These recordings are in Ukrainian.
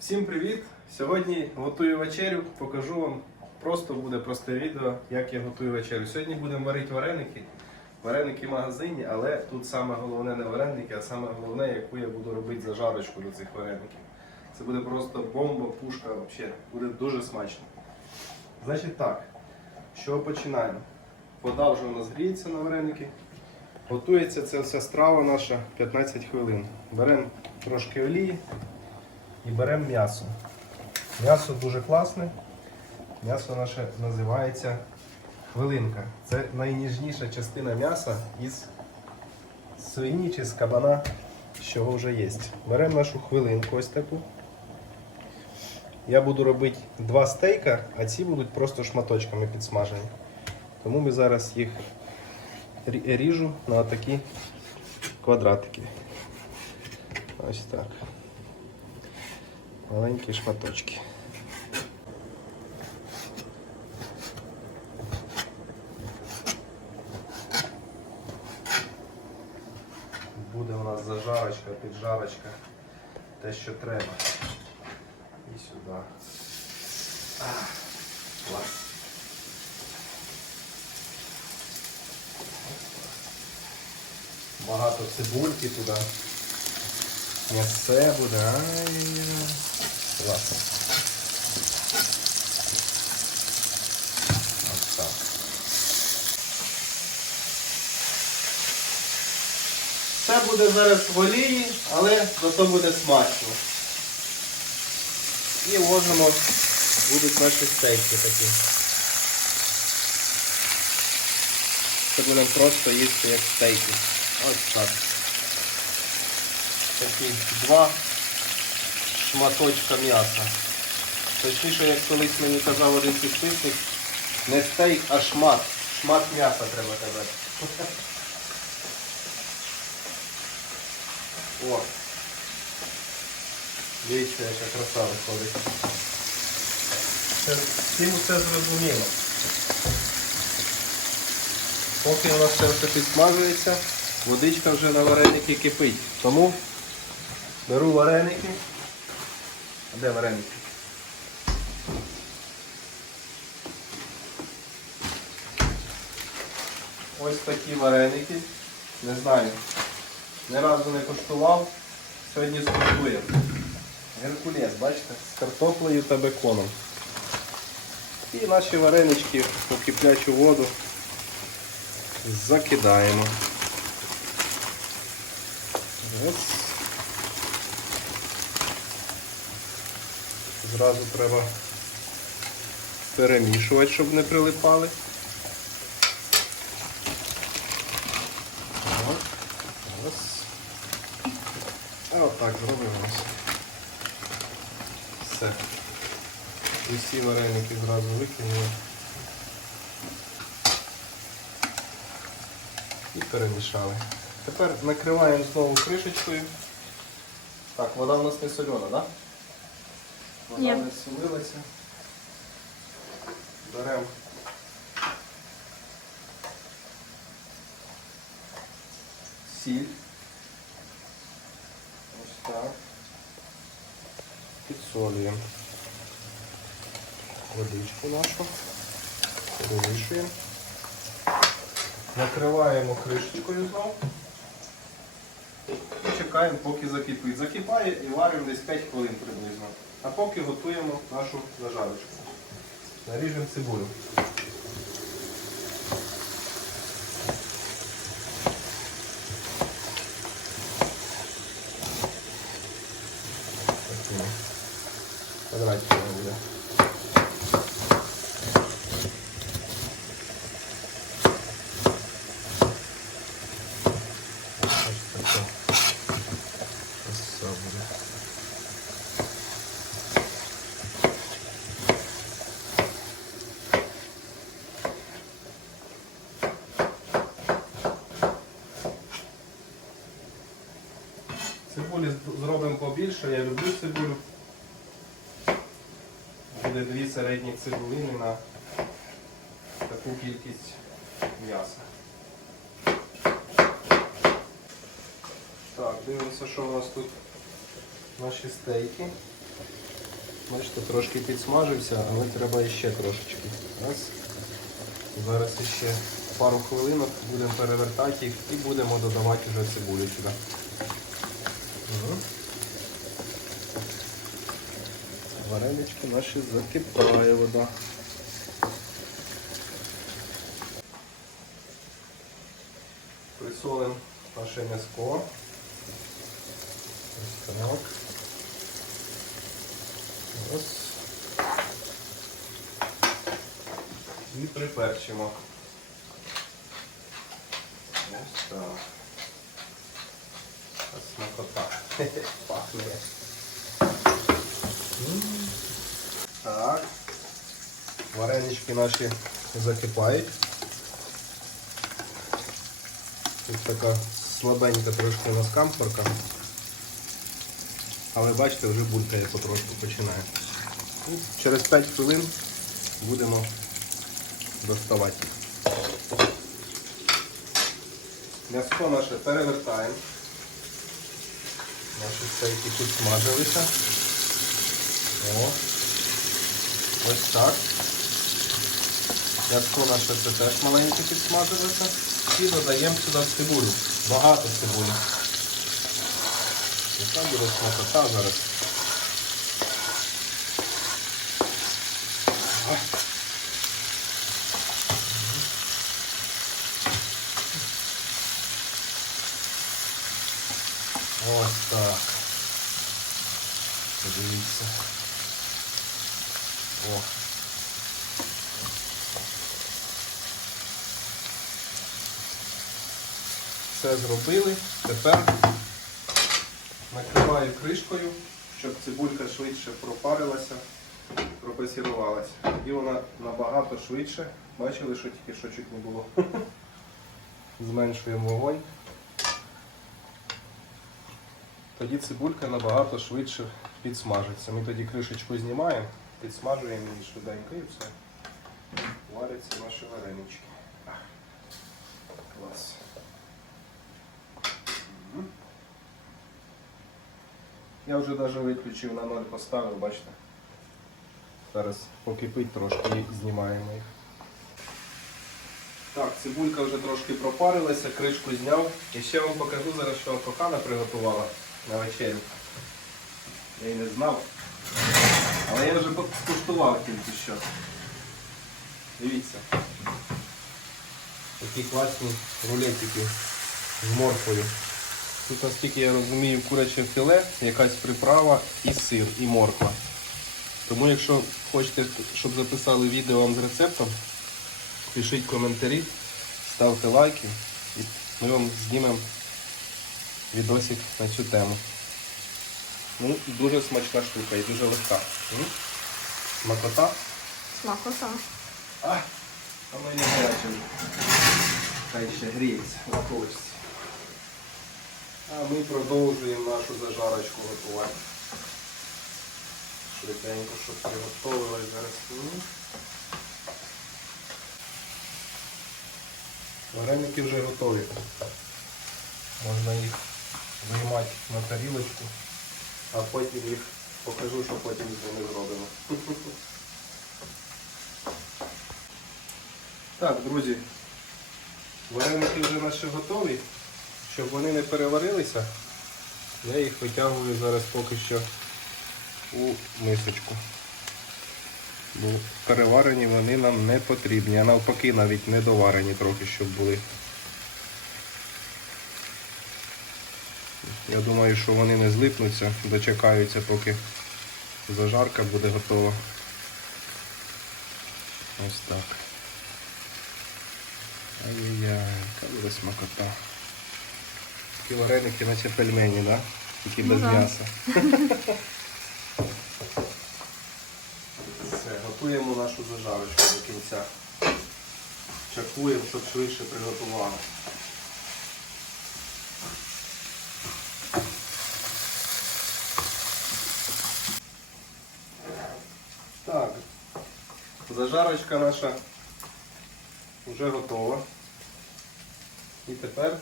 Всім привіт! Сьогодні готую вечерю, покажу вам. Просто буде просте відео, як я готую вечерю. Сьогодні будемо варити вареники. Вареники в магазині, але тут саме головне не вареники, а саме головне, яку я буду робити зажарочку до цих вареників. Це буде просто бомба, пушка, взагалі. Буде дуже смачно. Значить так, що починаємо? Вода вже у нас гріється на вареники. Готується ця вся страва наша 15 хвилин. Беремо трошки олії і беремо м'ясо. М'ясо дуже класне. М'ясо наше називається хвилинка. Це найніжніша частина м'яса із свині чи з кабана, що вже є. Беремо нашу хвилинку ось таку. Я буду робити два стейка, а ці будуть просто шматочками підсмажені. Тому ми зараз їх ріжу на такі квадратики. Ось так. Маленькі шматочки. Буде у нас зажарочка, піджарочка, те, що треба. І сюди. Клас. Багато цибульки туди. М'ясе буде. Ай-яй-яй. Класно. Ось так. Це буде зараз в олії, але зато буде смачно. І ложимо, будуть наші стейки такі. Це будемо просто їсти як стейки. Ось так. Такі два шматочка м'яса. Точніше, як колись мені казав один підписник, не стейк, а шмат. Шмат м'яса треба казати. О. Дивіться, яка краса виходить. Всім все зрозуміло. Поки у нас це все підсмажується, водичка вже на вареники кипить. Тому беру вареники. А де вареники? Ось такі вареники. Не знаю. Ні разу не коштував. Сьогодні скуштуємо. Геркулес, бачите? З картоплею та беконом. І наші варенички у киплячу воду закидаємо. Ось. Зразу треба перемішувати, щоб не прилипали. А отак зробимо. Все. Усі вареники зразу викинули. І перемішали. Тепер накриваємо знову кришечкою. Так, вода у нас не солена, так? Да? Вода Ні. не солилася. Беремо. Сіль. Ось так. Підсолюємо водичку нашу. Перемішуємо. Накриваємо кришечкою знову. І чекаємо, поки закипить. Закипає і варимо десь 5 хвилин приблизно. А поки готуємо нашу зажарочку. Наріжемо цибулю. Такими Квадратиками буде. Ось таке. Краса буде. Цибулі з- зробимо побільше, я люблю цибулю. Буде дві середні цибулини на таку кількість м'яса. Так, дивимося, що у нас тут наші стейки. Бачите, трошки підсмажився, але треба ще трошечки. Раз. Зараз ще пару хвилинок будемо перевертати їх і будемо додавати вже цибулю сюди. Угу. Варенички наші закипає вода. Присолимо наше м'яско. Ось так. Ось. І приперчимо. Ось так. Смакота. Пахне. Так. Варенички наші закипають. Тут така слабенька трошки у нас камфорка. Але бачите, вже булькає потрошку починає. І через 5 хвилин будемо доставати. М'ясо наше перевертаємо. Наші стейки тут смажилися. О. Ось так. М'ясо наше це теж маленько підсмажилося. І додаємо сюди цибулю. Багато цибулі. Яка буде смакота зараз. Ось так. Подивіться. О. Все зробили. Тепер накриваю кришкою, щоб цибулька швидше пропарилася, пропасірувалася. Тоді вона набагато швидше. Бачили, що тільки що чуть не було. Зменшуємо вогонь. Тоді цибулька набагато швидше підсмажиться. Ми тоді кришечку знімаємо, підсмажуємо її швиденько і все. Варяться наші варенички. Клас. Я вже навіть виключив на ноль поставив, бачите. Зараз покипить трошки і знімаємо їх. Так, цибулька вже трошки пропарилася, кришку зняв. І ще вам покажу зараз, що кохана приготувала на вечерю. Я й не знав. Але я вже скуштував тільки що. Дивіться. Такі класні рулетики з морквою. Тут, наскільки я розумію, куряче філе, якась приправа і сир, і морква. Тому якщо хочете, щоб записали відео вам з рецептом, пишіть коментарі, ставте лайки і ми вам знімемо відосик на цю тему. Ну, дуже смачна штука і дуже легка. М? Смакота. Смакота. А, воно не гаряче. Хай ще гріється, лакочиться. А ми продовжуємо нашу зажарочку готувати. Швиденько, щоб приготовилось зараз. Вареники вже готові. Можна їх виймати на тарілочку, а потім їх покажу, що потім з ними зробимо. Так, друзі, вареники вже наші готові. Щоб вони не переварилися, я їх витягую зараз поки що у мисочку. Бо переварені вони нам не потрібні, а навпаки навіть недоварені трохи, щоб були. Я думаю, що вони не злипнуться, дочекаються, поки зажарка буде готова. Ось так. Ай-яй-яй, яка буде смакота. Такі вареники, наче пельмені, да? Тільки без Ну да. м'яса. Все, готуємо нашу зажарочку до кінця. Чакуємо, щоб швидше приготували. Так, зажарочка наша вже готова. І тепер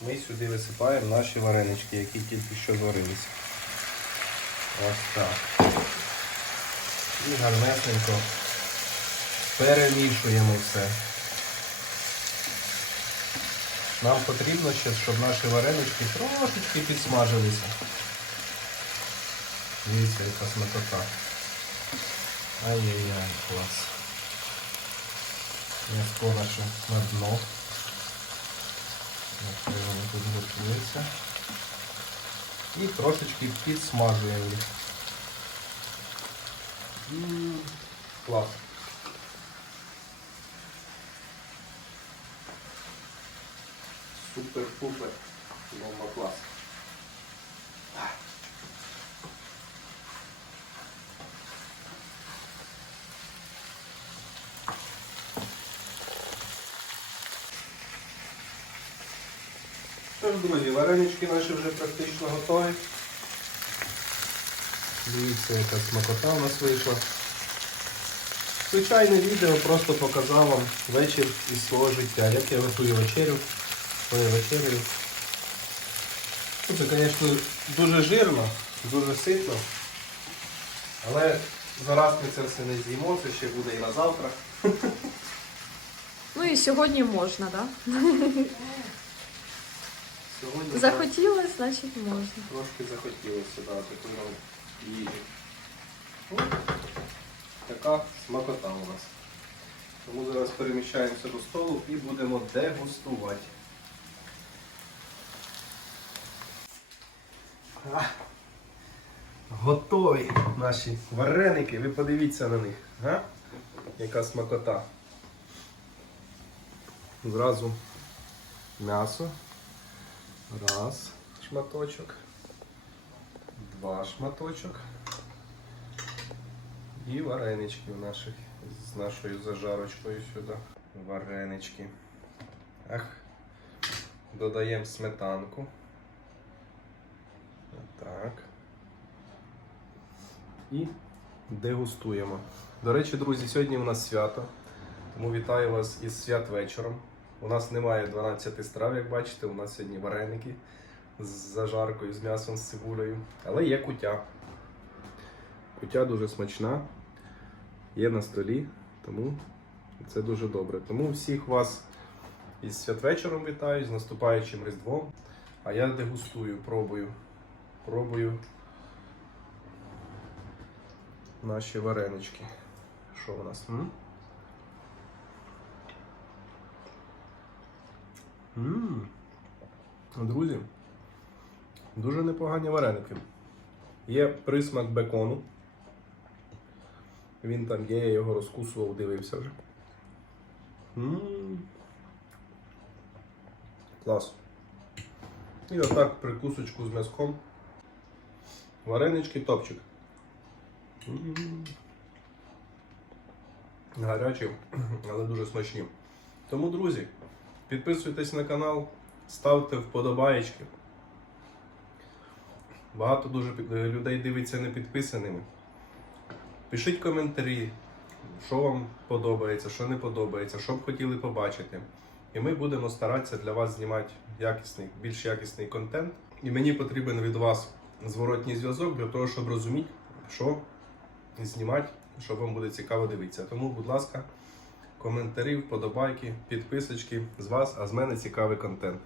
ми сюди висипаємо наші варенички, які тільки що зварилися. Ось так. І гарнесенько перемішуємо все. Нам потрібно ще, щоб наші варенички трошечки підсмажилися. Дивіться, яка смакота. Ай-яй-яй, клас. М'яско наше на дно. Воно тут готується. І трошечки підсмажуємо їх. Клас. Супер-пупер. Бомба клас. Ж, друзі, варенички наші вже практично готові. Дивіться, яка смакота у нас вийшла. Звичайне відео просто показав вам вечір із свого життя. Як я готую вечерю, свою вечерю. Це, звісно, дуже жирно, дуже ситно. Але зараз ми це все не з'їмо, це ще буде і на завтра. Ну і сьогодні можна, так? Да? Сьогодні Захотілося, значить можна. Трошки захотілося да, такої їжі. Ну, Така смакота у нас. Тому зараз переміщаємося до столу і будемо дегустувати. А, Готові наші вареники. Ви подивіться на них. А? Яка смакота. Зразу м'ясо. Раз шматочок. Два шматочок. І варенички у наших з нашою зажарочкою сюди. Варенички. Ах. Додаємо сметанку. Так. І дегустуємо. До речі, друзі, сьогодні у нас свято. Тому вітаю вас із святвечором. У нас немає 12 страв, як бачите, у нас сьогодні вареники з зажаркою, з м'ясом, з цибулею. Але є кутя. Кутя дуже смачна, є на столі, тому це дуже добре. Тому всіх вас із святвечором вітаю, з наступаючим Різдвом. А я дегустую, пробую. Пробую наші варенички. Що у нас? М? Ммм. Друзі, дуже непогані вареники. Є присмак бекону. Він там є, я його розкусував, дивився вже. Ммм. Клас. І отак прикусочку з м'язком. Варенички топчик. М. Гарячі, але дуже смачні. Тому, друзі, підписуйтесь на канал, ставте вподобаєчки. Багато дуже е, людей дивиться не підписаними. Пишіть коментарі, що вам подобається, що не подобається, що б хотіли побачити. І ми будемо старатися для вас знімати якісний, більш якісний контент. І мені потрібен від вас зворотній зв'язок для того, щоб розуміти, що знімати, що вам буде цікаво дивитися. Тому, будь ласка, коментарі, вподобайки, підписочки з вас, а з мене цікавий контент.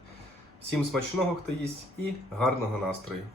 Всім смачного, хто їсть, і гарного настрою!